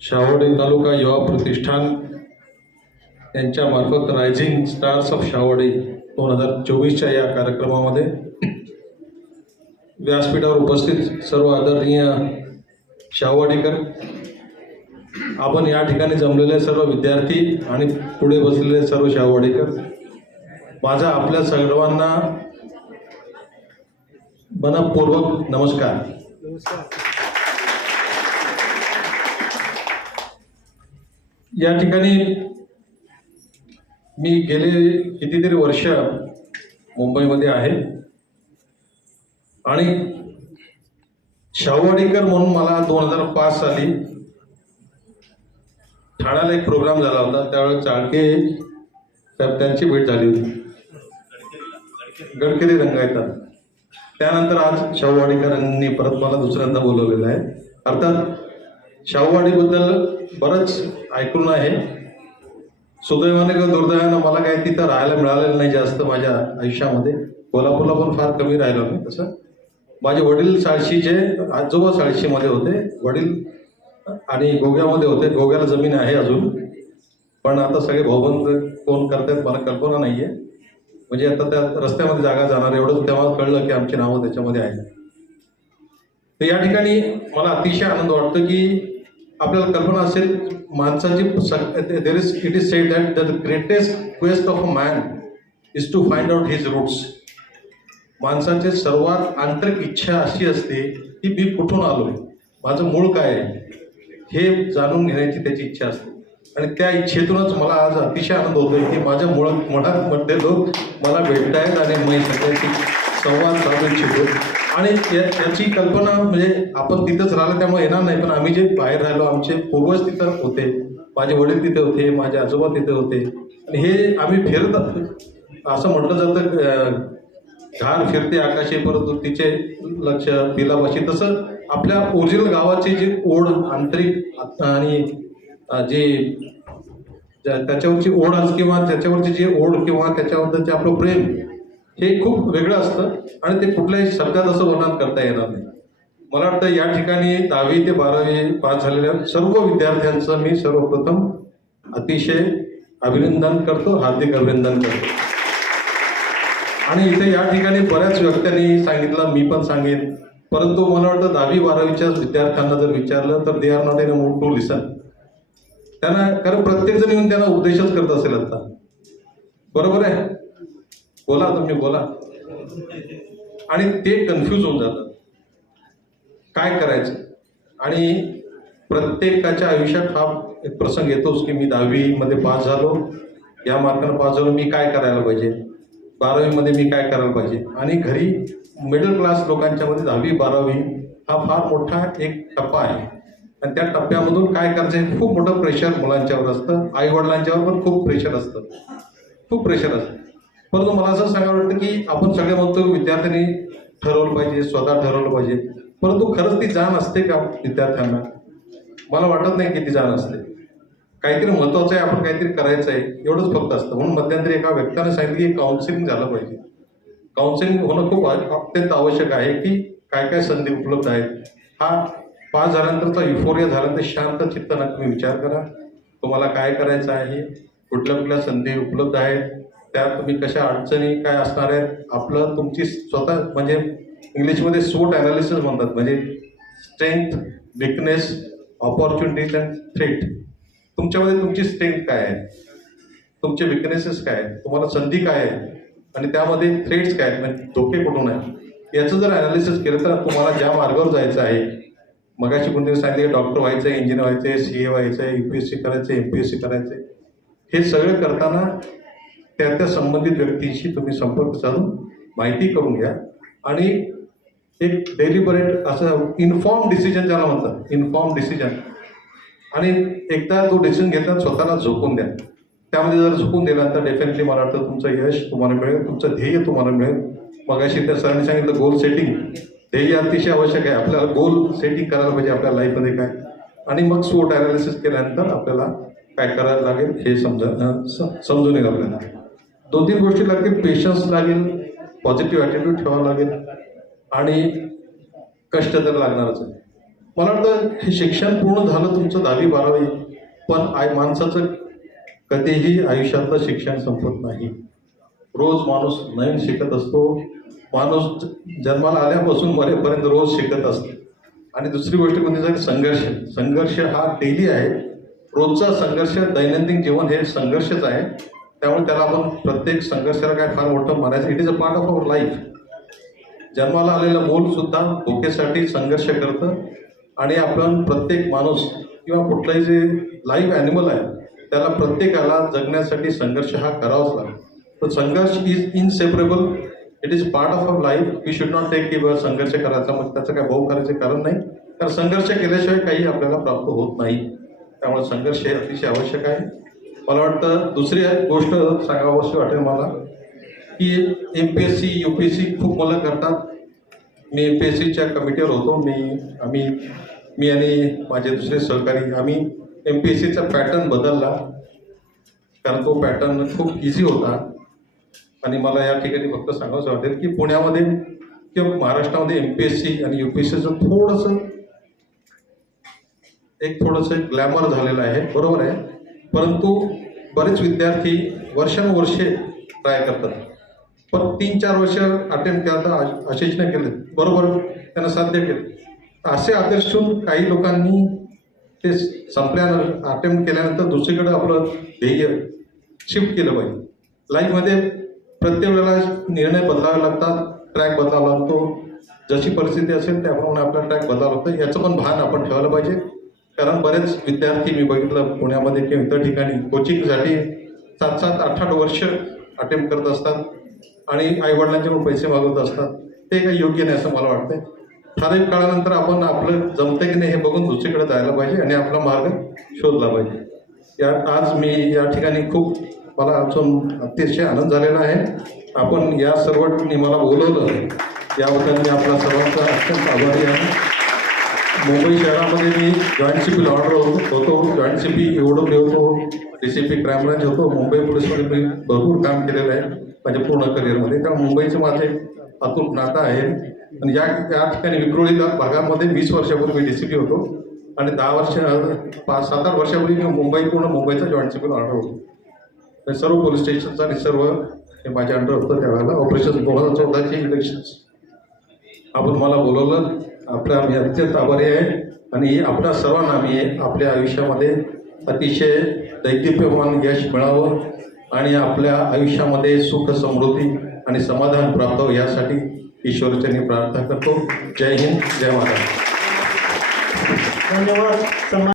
शावडी तालुका युवा प्रतिष्ठान यांच्या मार्फत रायझिंग स्टार्स ऑफ शावडी दोन हजार चोवीसच्या या कार्यक्रमामध्ये व्यासपीठावर उपस्थित सर्व आदरणीय शावडीकर आपण या ठिकाणी जमलेले सर्व विद्यार्थी आणि पुढे बसलेले सर्व शाहवाडीकर माझा आपल्या सर्वांना मनपूर्वक नमस्कार. या ठिकाणी मी गेले कितीतरी वर्ष मुंबईमध्ये आहे. आणि शाहवाडीकर म्हणून मला दोन हजार पाच साली ठाण्याला एक प्रोग्राम झाला होता. त्यावेळेस चाळके साहेब त्यांची भेट झाली होती. गडकरी रंगायतात. त्यानंतर आज शाहूवाडीकरांनी परत मला दुसऱ्यांदा बोलवलेलं आहे. अर्थात शाहूवाडीबद्दल बरंच ऐकून आहे. सुदैवाने किंवा दुर्दैवानं मला काही तिथं राहायला मिळालेलं नाही जास्त माझ्या आयुष्यामध्ये. कोल्हापूरला पण फार कमी राहिलो मी तसं. माझे वडील साळशीचे आजोबा साळशीमध्ये होते. वडील आणि गोव्यामध्ये होते. गोव्याला जमीन आहे अजून. पण आता सगळे भाऊबंद कोण करतात मला कल्पना नाही आहे म्हणजे आता त्या रस्त्यामध्ये जागा जाणार एवढंच तेव्हा कळलं की आमची नावं त्याच्यामध्ये आहेत. तर या ठिकाणी मला अतिशय आनंद वाटतो की आपल्याला कल्पना असेल माणसाची there is it is said that the greatest quest of a man is to find out his roots माणसाची सर्वात आंतरिक इच्छा अशी असते की मी कुठून आलो आहे माझं मूळ काय आहे? हे जाणून घेण्याची त्याची इच्छा असते. आणि त्या इच्छेतूनच मला आज अतिशय आनंद होतोय की माझ्या मुळ मुळामध्ये लोक मला भेटत आहेत आणि मी सगळ्याशी संवाद साधू इच्छितो. आणि त्याची कल्पना म्हणजे आपण तिथंच राहिलं त्यामुळे येणार नाही. पण आम्ही जे बाहेर राहिलो आमचे पूर्वज तिथं होते. माझे वडील तिथे होते माझे आजोबा तिथे होते. आणि हे आम्ही फिरत असं म्हटलं जातं घाण फिरते आकाशी परंतु तिचे लक्ष तिलापाशी तसं आपल्या ओरिजिनल गावाची जी ओढ आंतरिक आणि जे ज्या- त्याच्यावरची ओढ असते किंवा त्याच्यावरची जी ओढ किंवा त्याच्याबद्दलचे आपलं प्रेम हे खूप वेगळं असतं आणि ते कुठल्याही शब्दात असं वर्णन करता येणार नाही. मला वाटतं या ठिकाणी दहावी ते बारावी पास झालेल्या सर्व विद्यार्थ्यांचं मी सर्वप्रथम अतिशय अभिनंदन करतो हार्दिक अभिनंदन करतो. आणि इथे या ठिकाणी बऱ्याच व्यक्त्यांनी सांगितलं मी पण सांगेन. परंतु मला वाटतं दहावी बारावीच्या विद्यार्थ्यांना जर विचारलं तर they are not in mood to listen. त्यांना कारण प्रत्येक जण येऊन त्यांना उपदेशच करत असेल आता. बरोबर आहे? बोला तुम्ही बोला. आणि ते कन्फ्यूज होऊन जातात. काय करायचं? आणि प्रत्येकाच्या आयुष्यात हा एक प्रसंग येतोच की मी दहावीमध्ये पास झालो. या मार्कानं पास झालो मी काय करायला पाहिजे? बारावीमध्ये मी काय करायला पाहिजे? आणि घरी मिडल क्लास लोकांच्यामध्ये दहावी बारावी हा फार मोठा एक टप्पा आहे. आणि त्या टप्प्यामधून काय करायचं खूप मोठं प्रेशर मुलांच्यावर असतं. आई वडिलांच्यावर पण खूप प्रेशर असतं. खूप प्रेशर असतं. परंतु मला असं सांगावं वाटतं की आपण सगळे म्हणतो विद्यार्थ्यांनी ठरवलं पाहिजे स्वतः ठरवलं पाहिजे. परंतु खरंच ती जाण असते का विद्यार्थ्यांना? मला वाटत नाही की ती जाण असते. काहीतरी महत्वाचं आहे आपण काहीतरी करायचं आहे एवढंच फक्त असतं. म्हणून मध्यंतरी एका व्यक्तीने सांगितलं की काउन्सिलिंग झालं पाहिजे. काउन्सिलिंग होणं खूप अत्यंत आवश्यक आहे की काय काय संधी उपलब्ध आहेत? हा पास झाल्यानंतरचा युफोरिया झाल्यानंतर शांत चित्तानं तुम्ही विचार करा. तुम्हाला काय करायचं आहे? कुठल्या कुठल्या संधी उपलब्ध आहेत? त्यात तुम्ही कशा अडचणी काय असणार आहेत? आपलं तुमची स्वतः म्हणजे इंग्लिशमध्ये सोट अनालिसिस म्हणतात. म्हणजे strength weakness opportunities and threat तुमच्यामध्ये तुमची स्ट्रेंथ काय आहे? तुमचे विकनेसेस काय आहेत? तुम्हाला संधी काय आहे आणि त्यामध्ये थ्रेट्स काय आहेत? म्हणजे धोके कुठून आहेत? याचं जर अनालिसिस केलं तर तुम्हाला ज्या मार्गावर जायचं आहे मगाशी कोणतरी सांगितले डॉक्टर व्हायचं आहे इंजिनियर व्हायचं आहे सी ए व्हायचं आहे यू पी एस सी करायचं आहे एम पी एस सी करायचं आहे हे सगळं करताना त्या त्या संबंधित व्यक्तींशी तुम्ही संपर्क साधून माहिती करून घ्या. आणि एक डेलिबरेट असं इन्फॉर्म डिसिजन ज्याला म्हणतात इन्फॉर्म डिसिजन आणि एकदा तो डिसिजन घेतला स्वतःला झोकून द्या. त्यामध्ये जर झोकून दिला तर डेफिनेटली मला वाटतं तुमचं यश तुम्हाला मिळेल तुमचं ध्येय तुम्हाला मिळेल. मगाशी त्या सरांनी सांगितलं गोल सेटिंग ध्येय अतिशय आवश्यक आहे. आपल्याला गोल सेटिंग करायला पाहिजे आपल्या लाईफमध्ये काय. आणि मग स्वोट अनालिसिस केल्यानंतर आपल्याला काय करायला लागेल हे समजा स- समजून येईल आपल्याला. दोन तीन गोष्टी लागतील. पेशन्स लागेल. पॉझिटिव्ह ॲटिट्यूड ठेवावं लागेल. आणि कष्ट तर लागणारच आहे. मला वाटतं हे शिक्षण पूर्ण झालं तुमचं दहावी बारावी. पण आय माणसाचं कधीही आयुष्यातलं शिक्षण संपत नाही. रोज माणूस नवीन शिकत असतो. माणूस जन्माला आल्यापासून मरेपर्यंत रोज शिकत असते. आणि दुसरी गोष्ट म्हणजे कोणती झाली संघर्ष संघर्ष हा डेली आहे. रोजचा संघर्ष दैनंदिन जीवन हे संघर्षच आहे. त्यामुळे त्याला आपण प्रत्येक संघर्षाला काय फार मोठं म्हणायचं it is a part of our life जन्माला आलेलं मूल सुद्धा भुकेसाठी संघर्ष करतं. आणि आपण प्रत्येक माणूस किंवा कुठलाही जे लाईव्ह ॲनिमल आहे त्याला प्रत्येकाला जगण्यासाठी संघर्ष हा करावाच लागतो. तर संघर्ष is inseparable it is part of our life we should not take की संघर्ष करायचा मग त्याचं काय भाऊ करायचं कारण नाही. कारण संघर्ष केल्याशिवाय काही आपल्याला प्राप्त होत नाही. त्यामुळे संघर्ष हे अतिशय आवश्यक आहे. मला वाटतं दुसरी गोष्ट सांगावशी वाटेल मला की M P S C U P S C खूप मुलं करतात. मी एम पी एस सीच्या कमिटीवर होतो. मी आम्ही मी आणि माझे दुसरे सहकारी आम्ही एम पी एस सीचा पॅटर्न बदलला. कारण तो पॅटर्न खूप इझी होता. आणि मला या ठिकाणी फक्त सांगावंसं वाटेल की पुण्यामध्ये किंवा महाराष्ट्रामध्ये एम पी एस सी आणि यू पी एस सीचं थोडंसं एक थोडंसं ग्लॅमर झालेलं आहे. बरोबर आहे? परंतु बरेच विद्यार्थी वर्षानुवर्षे ट्राय करतात. पण तीन चार वर्ष अटेम्प्ट केला तर आशिषने केले बरोबर? त्यांना साध्य केलं. असे आदर्शून काही लोकांनी ते संपल्यानंतर अटेम्प्ट केल्यानंतर दुसरीकडे आपलं ध्येय शिफ्ट केलं पाहिजे. लाईफमध्ये प्रत्येक वेळेला निर्णय बदलावे लागतात ट्रॅक बदलावा लागतो. जशी परिस्थिती असेल त्याप्रमाणे आपला ट्रॅक बदलावा लागतो. याचं पण भान आपण ठेवायला पाहिजे. कारण बरेच विद्यार्थी मी बघितलं पुण्यामध्ये किंवा इतर ठिकाणी कोचिंगसाठी सात सात आठ आठ वर्ष अटेम्प्ट करत असतात आणि आईवडिलांचे पण पैसे मागवत असतात. ते काही योग्य नाही असं मला वाटतं ठराविक काळानंतर आपण आपलं जमतं की नाही हे बघून दुसरीकडे जायला पाहिजे आणि आपला मार्ग शोधला पाहिजे. या आज मी या ठिकाणी खूप मला अजून अतिशय आनंद झालेला आहे. आपण या सर्वांनी मला बोलवलं. याबद्दल मी आपला सर्वांचा अत्यंत आभारी आहे. मुंबई शहरामध्ये मी जॉईंट सी पी ऑर्डर होतो होतो. जॉईंट सी पी एवढं होतो. D C P crime branch होतो. मुंबई पोलीसमध्ये मी भरपूर काम केलेलं आहे माझ्या पूर्ण करिअरमध्ये. कारण मुंबईचं माझे अतूट नातं आहे. आणि या या ठिकाणी विक्रोळी भागामध्ये वीस वर्षापूर्वी डी सी पी होतो. आणि दहा वर्ष पाच सात आठ वर्षापूर्वी मी मुंबई पूर्ण मुंबईचा जॉईंट सी पी ऑर्डर होतो. तर सर्व पोलीस स्टेशनचा आणि सर्व हे माझ्या अंडर होतं त्यावेळेला ऑपरेशन दोन हजार चौदाचे इलेक्शन्स आपण मला बोलवलं आपल्या आम्ही अत्यंत आभारी आहे आणि आपल्या सर्वांना आम्ही आपल्या आयुष्यामध्ये अतिशय दैदिप्यमान यश मिळावं आणि आपल्या आयुष्यामध्ये सुख समृद्धी आणि समाधान प्राप्त हो यासाठी ईश्वरचनी प्रार्थना करतो. जय हिंद जय महाराज धन्यवाद.